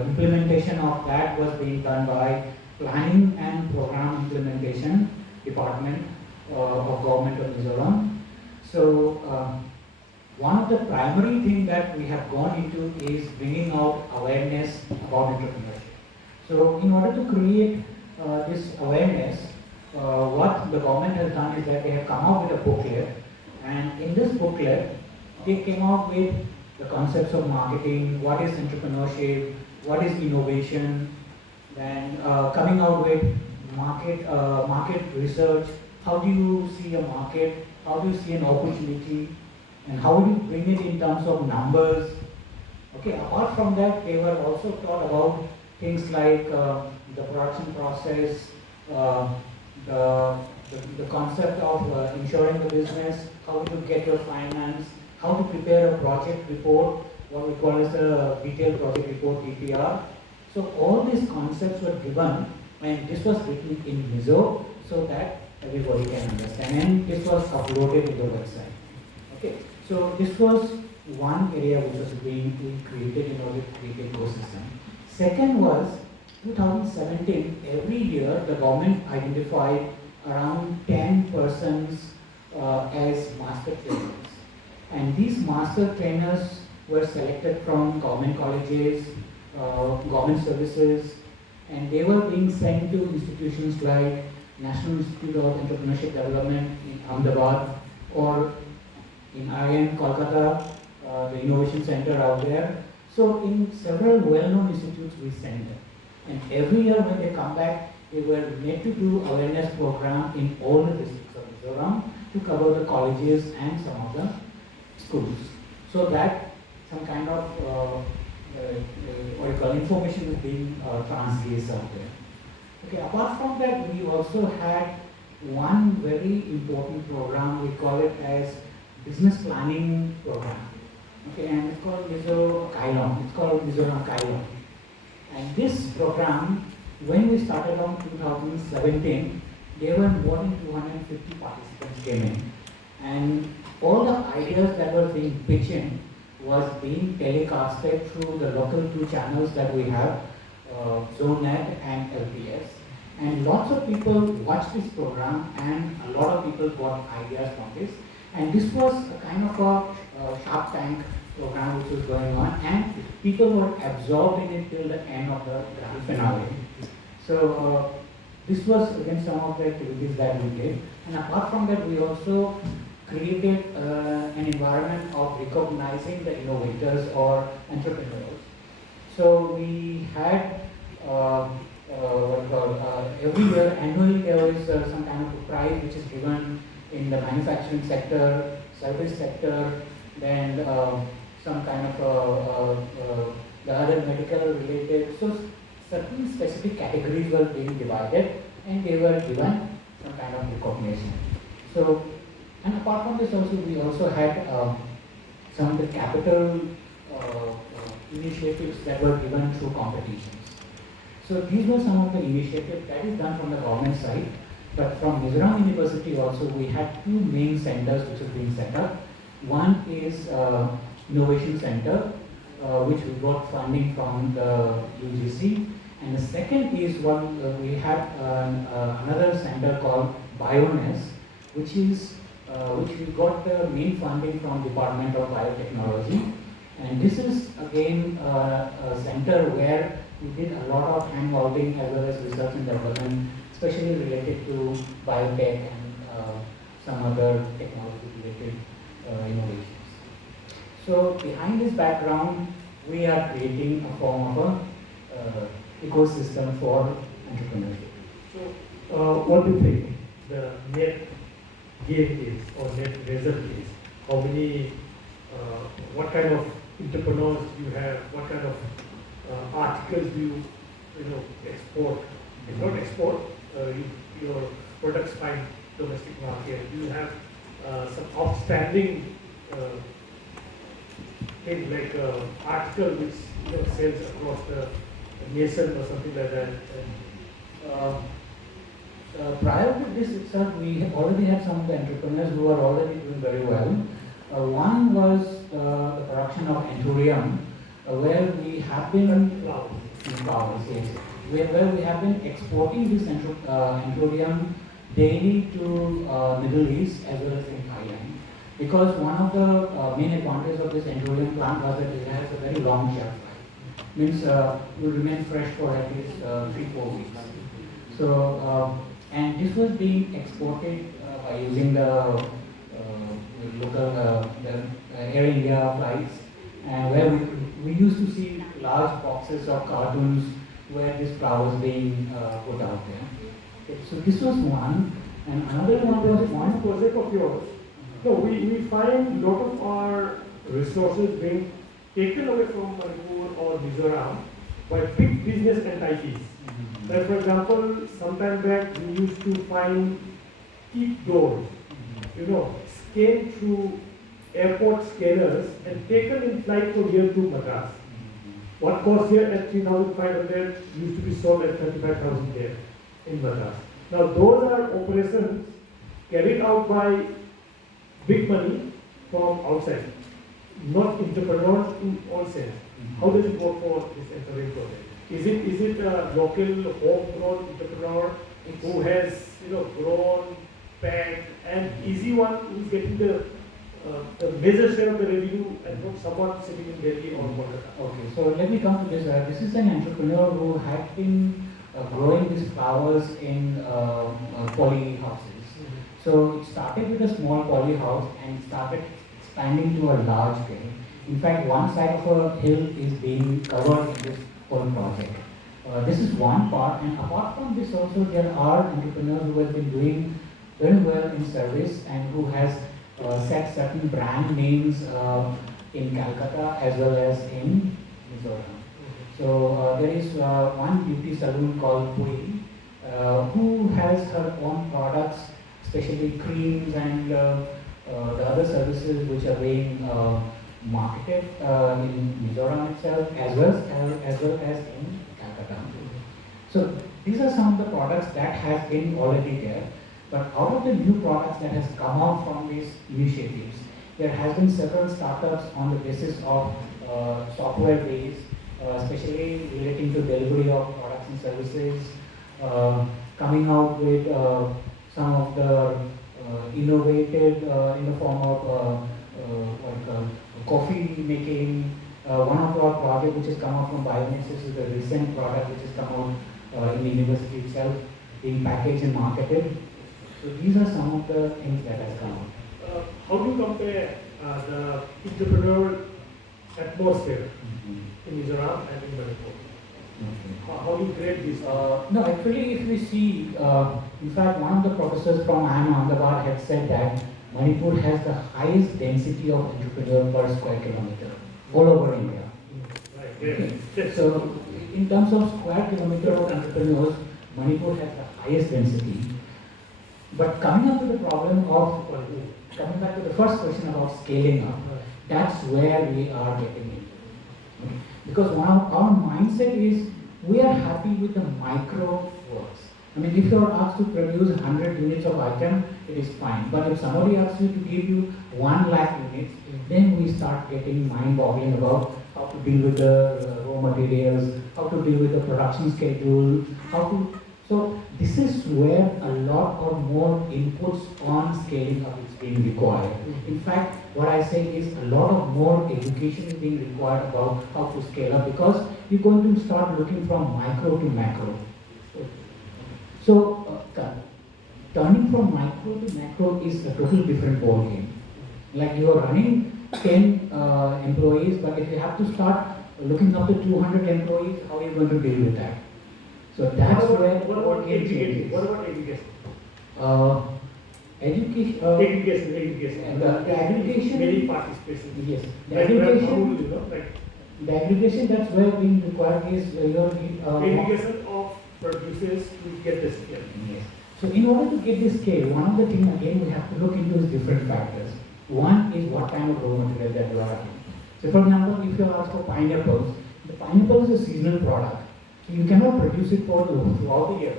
implementation of that was being done by Planning and Program Implementation Department of Government of Mizoram. So one of the primary things that we have gone into is bringing out awareness about entrepreneurship. So in order to create this awareness, what the government has done is that they have come out with a booklet, and in this booklet, they came out with the concepts of marketing, what is entrepreneurship, what is innovation, then coming out with market research, how do you see a market, how do you see an opportunity, and how do you bring it in terms of numbers. Okay, apart from that, they were also taught about things like the production process, the concept of insuring the business, how to get your finance, how to prepare a project report, what we call as a detailed project report, DPR. So all these concepts were given, and this was written in Mizo so that everybody can understand, and this was uploaded in the website. Okay, so this was one area which was being created in order to create ecosystem. Second was 2017, every year the government identified around 10 persons as master trainers. And these master trainers were selected from government colleges, government services, and they were being sent to institutions like National Institute of Entrepreneurship Development in Ahmedabad, or in IIM Kolkata, the Innovation Center out there. So in several well-known institutes we send them. And every year when they come back, they were made to do awareness program in all the districts of Mizoram to cover the colleges and some of the schools. So that some kind of what you call information is being transgressed out there. Okay, apart from that, we also had one very important program, we call it as business planning program. Okay, and it's called Mizoram Kailon. And this program, when we started on 2017, there were more than 250 participants came in, and all the ideas that were being pitched in was being telecasted through the local two channels that we have, ZoneNet and LPS. And lots of people watched this program, and a lot of people got ideas from this. And this was a kind of a Shark Tank program which was going on, and people were absorbed in it till the end of the grand finale. So this was again some of the activities that we did. And apart from that, we also created an environment of recognizing the innovators or entrepreneurs. So we had every year, annually there is some kind of a prize which is given in the manufacturing sector, service sector, then some kind of the other medical related. So certain specific categories were being divided, and they were given some kind of recognition. So, and apart from this also, we also had some of the capital initiatives that were given through competitions. So these were some of the initiatives that is done from the government side. But from Mizoram University also, we had two main centers which are being set up. One is Innovation Center, which we got funding from the UGC. And the second is one, we have another center called BioNES, which we got the main funding from Department of Biotechnology. And this is again a center where we did a lot of hand-holding as well as research and development, especially related to biotech and some other technology-related innovations. So behind this background, we are creating a form of a ecosystem for entrepreneurship. So, what do you think the net gain is or net result is? How many, what kind of entrepreneurs do you have? What kind of articles do you export? If not export, your products find domestic market. Do you have some outstanding thing like article which sells across the nation or something like that? Prior to this itself, we already had some of the entrepreneurs who are already doing very well. One was the production of Anthurium, where we have been flowers, yes, where we have been exporting this Anthurium daily to Middle East as well as in Thailand. Because one of the main advantages of this Anthurium plant was that it has a very long shelf life. Means will remain fresh for at least 3-4 weeks. So and this was being exported by using the local Air India flights, and where we used to see large boxes of cartoons where this flower was being put out there. So this was one, and another one was one project of yours. No, we find a lot of our resources being taken away from Manipur or Mizoram by big business entities. Like for example, sometime back we used to find keep doors, scanned through airport scanners and taken in flight from here to Madras. What cost here at 3,500 used to be sold at 35,000 there in Madras. Now those are operations carried out by big money from outside, not entrepreneurs in all sense. How does it work for this entire project? Is it a local homegrown entrepreneur who has grown, packed, and easy one who's getting the major share of the revenue and not someone sitting in Delhi or Kolkata? Okay, so let me come to this. This is an entrepreneur who had been growing these flowers in poly houses. So it started with a small poly house and started expanding to a large scale. In fact, one side of a hill is being covered in this whole project. This is one part, and apart from this also there are entrepreneurs who have been doing very well in service and who has set certain brand names in Calcutta as well as in Mizoram. So there is one beauty salon called Pui who has her own products, especially creams and the other services which are being marketed in Mizoram itself as well as in Calcutta. So these are some of the products that has been already there. But out of the new products that has come out from these initiatives, there has been several startups on the basis of software based, especially relating to delivery of products and services, coming out with some of the innovative in the form of coffee making. One of our project which has come out from Biometrics is a recent product which has come out in the university itself, being packaged and marketed. So these are some of the things that has come out. How do you compare the entrepreneurial atmosphere in Mizoram and in Manipur? How do you grade this? No, actually, if we see, in fact, one of the professors from IIM Ahmedabad had said that Manipur has the highest density of entrepreneur per square kilometer all over India. Right, yeah. Okay. So, in terms of square kilometer of entrepreneurs, Manipur has the highest density. But coming up to the problem of, coming back to the first question about scaling up, that's where we are getting into. Okay. Because our mindset is we are happy with the micro works. I mean, if you are asked to produce 100 units of item, it is fine. But if somebody asks you to give you 1 lakh units, then we start getting mind-boggling about how to deal with the raw materials, how to deal with the production schedule, how to. So this is where a lot or more inputs on scaling up is being required. In fact, what I say is a lot of more education is being required about how to scale up because you're going to start looking from micro to macro. So turning from micro to macro is a totally different ball game. Like you are running 10 employees, but if you have to start looking up to 200 employees, how are you going to deal with that? So that's where what about education? What about education? Education. The aggregation. Many participation. Yes. The Like aggregation. you know, like The aggregation that's where being required is your education of producers to get the skill. Yes. So in order to get this scale, one of the things again we have to look into is different factors. One is what kind of raw material that you are having. So for example, if you ask for pineapples, the pineapple is a seasonal product. So you cannot produce it throughout the year.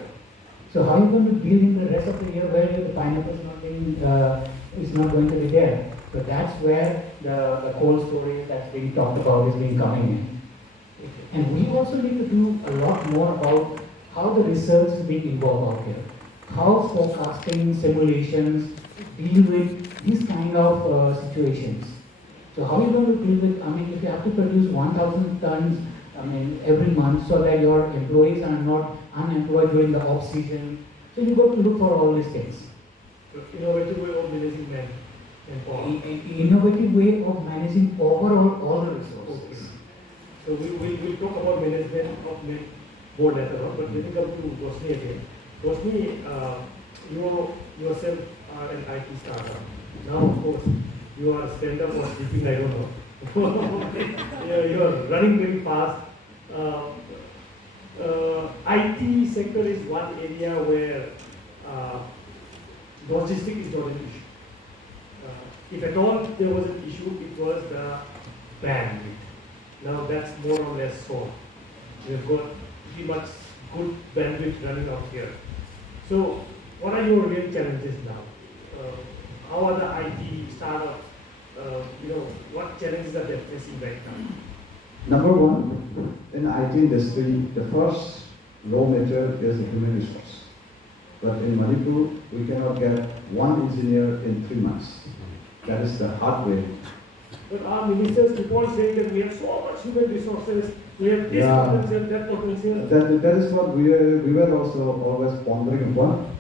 So how are you going to deal in the rest of the year where the pineapple is not going to be there? So that's where the cold storage that's being talked about is being coming in. And we also need to do a lot more about how the research is being involved out here. How forecasting, simulations deal with these kind of situations. So how are you going to deal with, I mean, if you have to produce 1,000 tons, I mean, every month so that your employees are not unemployed during the off season. So you got to look for all these things. So innovative way of managing manpower. Innovative way of managing overall all the resources. So we'll talk about management of more later on, but let me come to Rosni again. Rosni, you yourself are an IT startup. Now, of course, you are stand-up or sleeping, I don't know. You are running very fast. IT sector is one area where logistics is not an issue. If at all there was an issue, it was the bandwidth. Now that's more or less solved. We've got pretty much good bandwidth running out here. So what are your real challenges now? How are the IT startups, what challenges are they facing right now? Number one, in IT industry, the first raw material is the human resource. But in Manipur, we cannot get one engineer in 3 months. That is the hard way. But our ministers keep on saying that we have so much human resources, we have this potential, that potential. That is what we were also always pondering upon.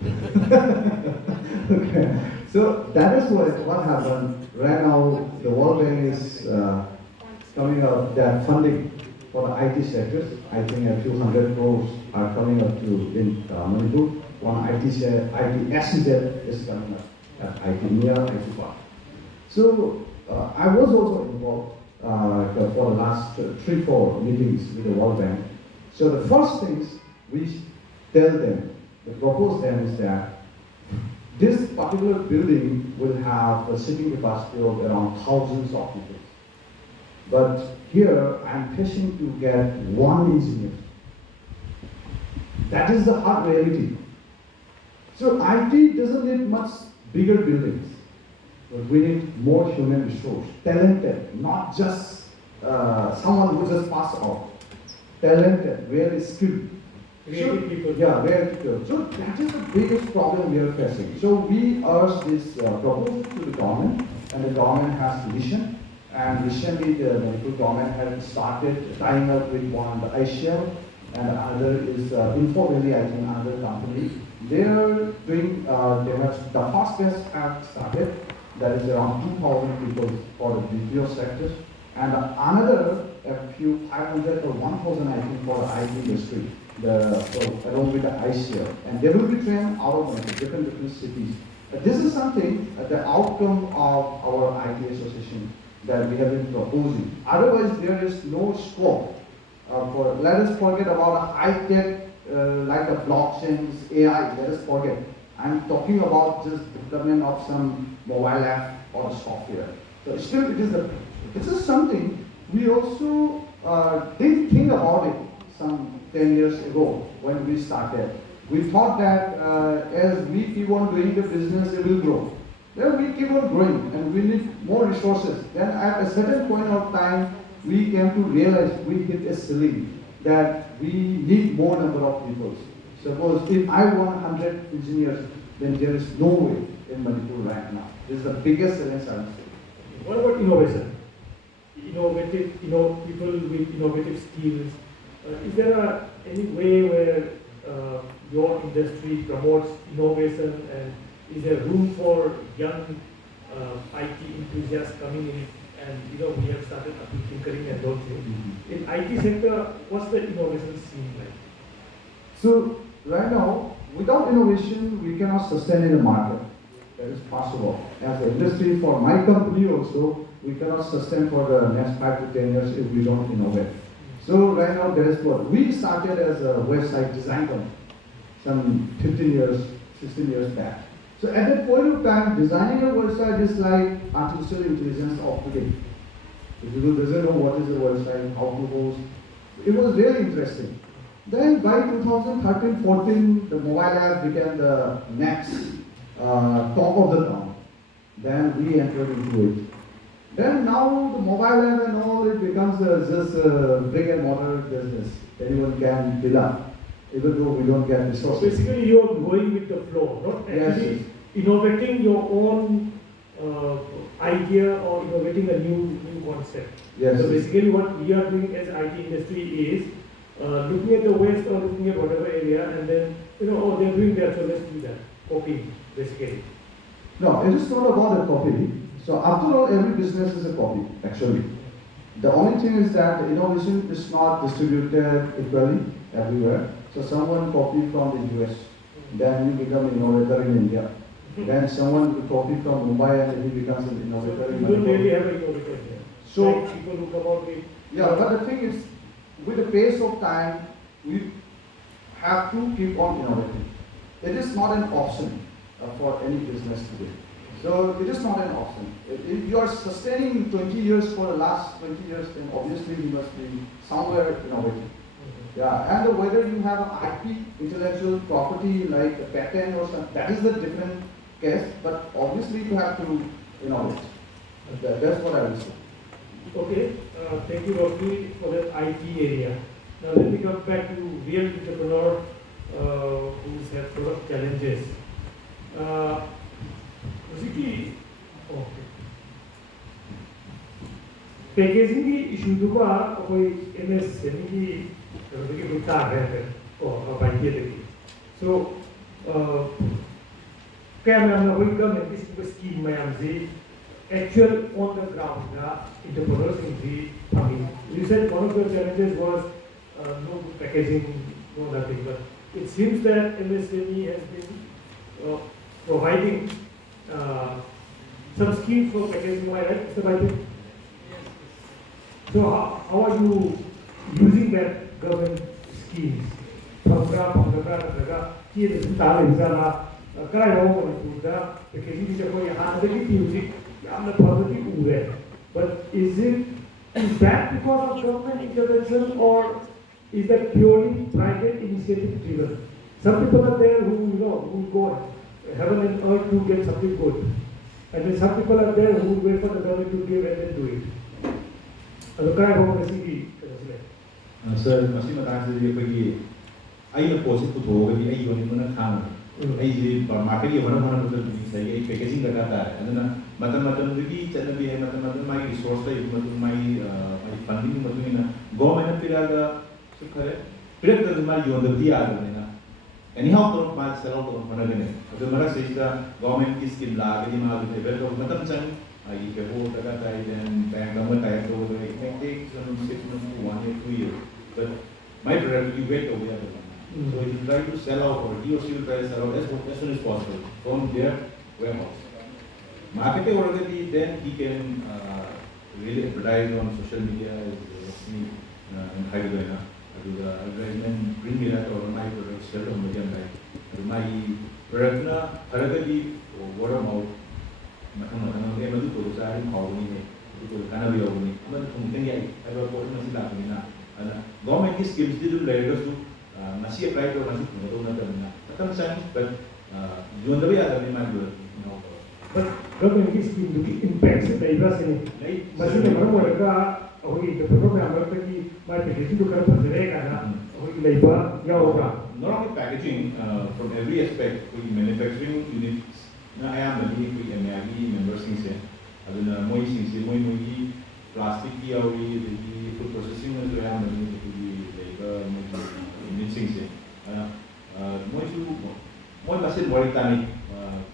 Okay. So that is what happened. Right now, the World Bank is coming out that funding for the IT sectors. I think a few hundred crores are coming up in Manipur. One IT SEZ is coming up at IT near IT Park. So I was also involved for the last 3-4 meetings with the World Bank. So the first things we tell them, we propose them is that this particular building will have a sitting capacity of around thousands of people. But here I'm fishing to get one engineer. That is the hard reality. So IT doesn't need much bigger buildings, but we need more human resource, talented, not just someone who just passed out. Talented, very skilled. Creative people. Yeah, very good. So that is the biggest problem we are facing. So we urge this proposal to the government, and the government has listened. And recently, the Manipur government has started tying up with one, the ICL, and another is Info Valley, I think, another company. They are doing, the first test have started. That is around 2,000 people for the BPO sector, and another a few 500 or 1,000, I think, for the IT industry. Along with the ICL, and they will be trained out of different cities. This is something, the outcome of our IT association that we have been proposing. Otherwise, there is no scope for, let us forget about high-tech like the blockchains, AI, let us forget. I'm talking about just development of some mobile app or software. So still, it is something we also didn't think about it some 10 years ago when we started. We thought that as we keep on doing the business, it will grow. Then we keep on growing and we need more resources. Then at a certain point of time, we came to realize we hit a ceiling that we need more number of people. Suppose if I want 100 engineers, then there is no way in Manipur right now. This is the biggest challenge I would say. What about innovation? Innovative, people with innovative skills. Is there any way where your industry promotes innovation, and is there room for young IT enthusiasts coming in? And we have started tinkering and launching. In IT sector, what's the innovation scene like? So right now, without innovation, we cannot sustain in the market. That is possible. As an industry, for my company also, we cannot sustain for the next 5 to 10 years if we don't innovate. So right now, there is what we started as a website design company some 15 years, 16 years back. So at that point of time, designing a website is like artificial intelligence of today. If you doesn't know what is a website, how to host, it was really interesting. Then by 2013-14, the mobile app became the next top of the town. Then we entered into it. Then now the mobile app and all, it becomes just a brick and mortar business. Anyone can build up, even though we don't get resources. Basically, you are going with the flow, not actually innovating your own idea or innovating a new concept. Yes. So basically, what we are doing as IT industry is looking at the waste or looking at whatever area, and then oh, they're doing that, so let's do that. Copying, basically. No, it is not about a copy. So after all, every business is a copy, actually. The only thing is that innovation is not distributed equally everywhere. So someone copies from the US, then you become an innovator in India. Then someone will copy from Mumbai and he becomes an innovator in You don't Manipur. really have an innovator here. So like people who come out with yeah, but the thing is, with the pace of time, we have to keep on innovating. It is not an option for any business today. So it is not an option. If you are sustaining 20 years for the last 20 years, then obviously you must be somewhere innovating. Yeah, and whether you have an IP, intellectual property like a patent or something, that is a different case, but obviously you have to innovate. That's what I will say. Okay, thank you, Rocky, for that IT area. Now let me come back to real entrepreneur who have sort of challenges. Basically, okay. Packaging की issue तो का कोई MS यानी कि विचार है और बाइकिए देखिए. So क्या मैं अपना वही काम है किसी scheme में हम actual on the ground entrepreneurs in the farming. You said one of your challenges was no packaging, no nothing, but it seems that MSME has been providing some schemes for packaging, am I right, Mr. Baidu? So how are you using that government schemes? But is that because of government intervention, or is that purely private initiative driven. Some people are there who who go heaven and earth to get something good, and then some people are there who wait for the government to give and then do it. So, kaya ko kasi Sir, masi matang sa ay na posit ko to kasi ay yun mo na khang ay ji market yi hona hona to sai ay packaging daga ta aduna matan ri chana bi hai matan mai resource ta matan mai funding matan na government piraga sukhare pirag ta mai yon da dia na anyhow to ma sell to hona ne adu mara sai da government ki scheme la ke ma du te to matan chang ai ke ho daga ta then bank government ta to it may take some 6 months to 1 or 2 years but my product you wait over there. So he try to sell out or he or she will try to sell out as soon as possible from their warehouse. Market already, then he can really advertise on social media and how to do the advertisement, bring me that or my product, sell on the like my product na already word of mouth. Matang eh madu ko sa akin kau ni itu karena dia ni, mana mungkin ya, kalau kau masih tak ni na, government schemes itu leaders tu masih apply to masih betul na terna. Tapi sen, but jual tapi ada ni mana but government scheme to impact sa iba sini. Masih ni mana mereka, okay, the program mereka ni, mai packaging tu kan pasal kan na, okay, iba ya orang. Not only packaging, from every aspect, manufacturing units. Na ayam lagi kui MIB members sing se, aduna moi sing se moi plastic ki auri the food processing na jo ayam lagi kui labor moi sing se, moi masih boleh tani,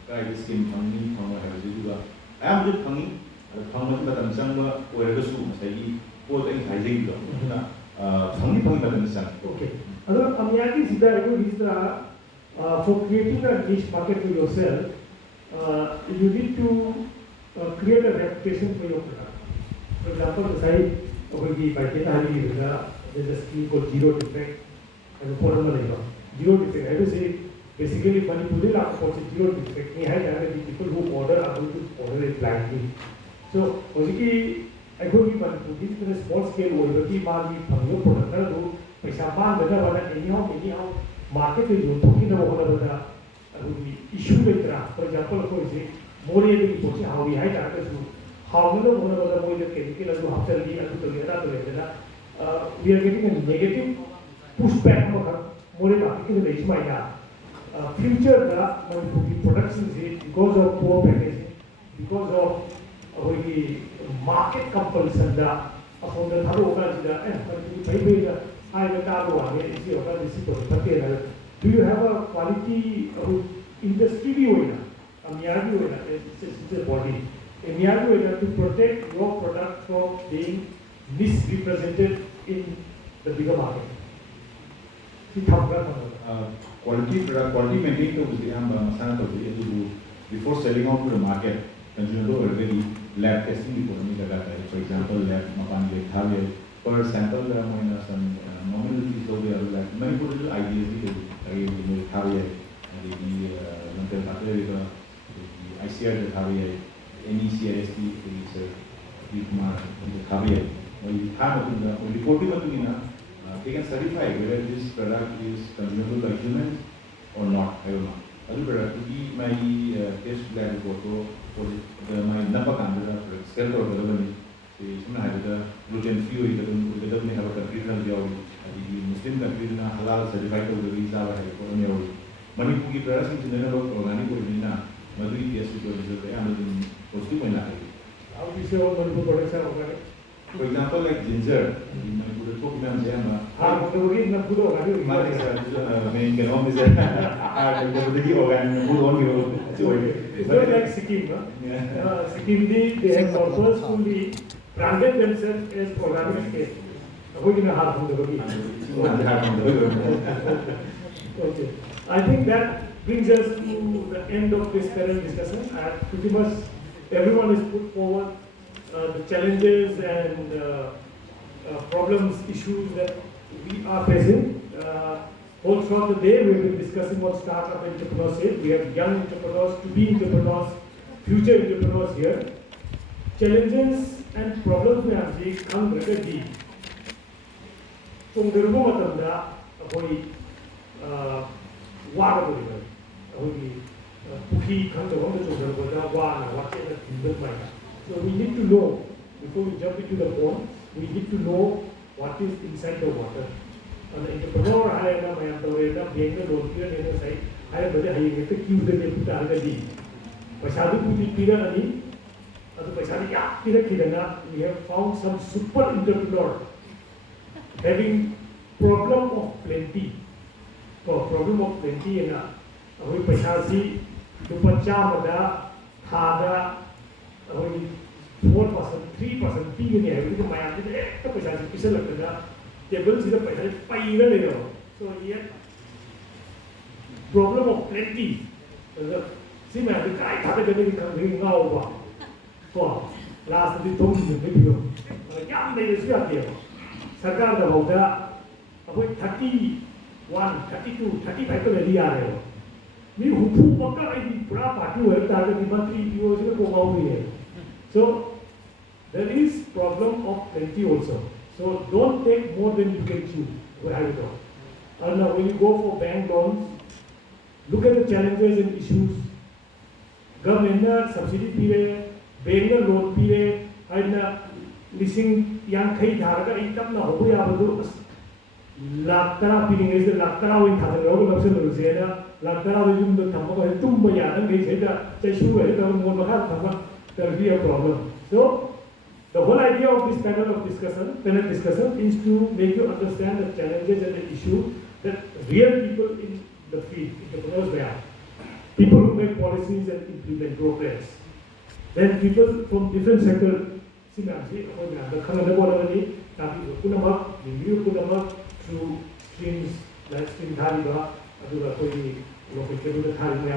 kai scheme pangi pangai harus juga, ayam tu pangi masih batam sang ma boleh kesu masih po tu yang highlight juga, na pangi batam sang. Okay, aduna amyaki sida itu bisa for creating a niche market for yourself. You need to create a reputation for your product. For example, there's a scheme called zero defect and a forum zero defect. I would say basically money to zero defect. People who order are going to order it blindly. So basically, I could be this is a small scale order. Your product anyhow market is talking about issue with that. For example, more than how we had how many we are getting a negative pushback future production because of poor packaging, because of market compulsion do you have a quality industry it's a body to protect your product from being misrepresented in the bigger market? Quality product, quality maintain before selling out to the market, consumer already lab testing before. For example, lab per sample some nominal fees over there, like many potential ideas the ICR NECIST they can certify whether this product is consumable by humans or not. I don't know. Other product to be my test lab photo for my number product cell or whatever. Gluten free it doesn't have a country Muslim country na halal certified to the visa Manipur ki products in general organic origin Maduri test to the positive. How do you say all Manipur products are organic? For example, like ginger, Manipur ko pinamjama. It's not like Sikkim, no? Sikkim, they have purposefully branded themselves as organic state. Okay. I think that brings us to the end of this panel discussion. Pretty much everyone has put forward the challenges and problems, issues that we are facing. All throughout the day, we have been discussing what startup entrepreneurship. We have young entrepreneurs, to-be entrepreneurs, future entrepreneurs here. Challenges and problems में आपसे काम करके दी. ꯆꯣꯡꯊꯔꯨꯕ ꯃꯇꯝꯗ ꯑꯩꯈꯣꯏ ꯋꯥꯒꯗꯧꯔꯤꯕ ꯑꯩꯈꯣꯏꯒꯤ ꯄꯨꯈ꯭ꯔꯤ ꯈꯪꯗꯕ ꯑꯃꯗ ꯆꯣꯡꯊꯔꯛꯄꯗ ꯋꯥꯅ ꯋꯥꯆꯦꯠꯅ ꯊꯤꯟꯕ ꯑꯗꯨꯃꯥꯏꯅ. So we need to know before we jump into the pond, we need to know what is inside the water. And entrepreneur hayana mayam tawena bank na loan pira ne sai haya bade hayeng ekta queue de ne puta ga di paisa du puti pira ani adu paisa ni ya pira kidana we have found some super entrepreneur having problem of plenty. So problem of plenty na ahoi paisa si lupa chamada thada ahoi 4% 3% pi ne hai du mayam de ekta paisa si pisa lakna table is the so here problem of plenty. See man, the guy had a very coming now. So last the talk in the video. Young ladies are here. Sarkar the Hoda about 31, 32, 35 to the area. We who put a party where target the monthly viewers in the go here. So there is problem of plenty also. So don't take more than you can chew. And now when you go for bank loans, look at the challenges and issues. Government subsidy period, bank loan period, and leasing young kay dharaga itam na hobo yabado laktara feeling is the laktara win thada logo lapse lozena laktara yum the thamma tumba yadan gay seda chashu hai ta mo makha thamma there will be a problem. So the whole idea of this panel discussion is to make you understand the challenges and the issue that real people in the field, entrepreneurs they are. People who make policies and implement programs. Then people from different sectors, the review through streams like stream Thaliba, local cable Thalima,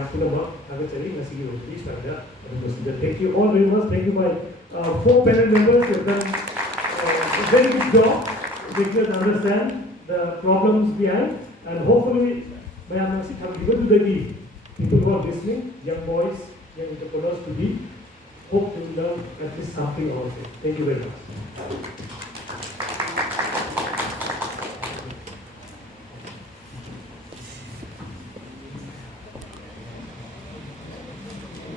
thank you all very much. Thank you my 4 panel members who have done a very good job. They just understand the problems behind, and hopefully, people who are listening, young boys, young entrepreneurs to be, hope to learn at least something also. Thank you very much.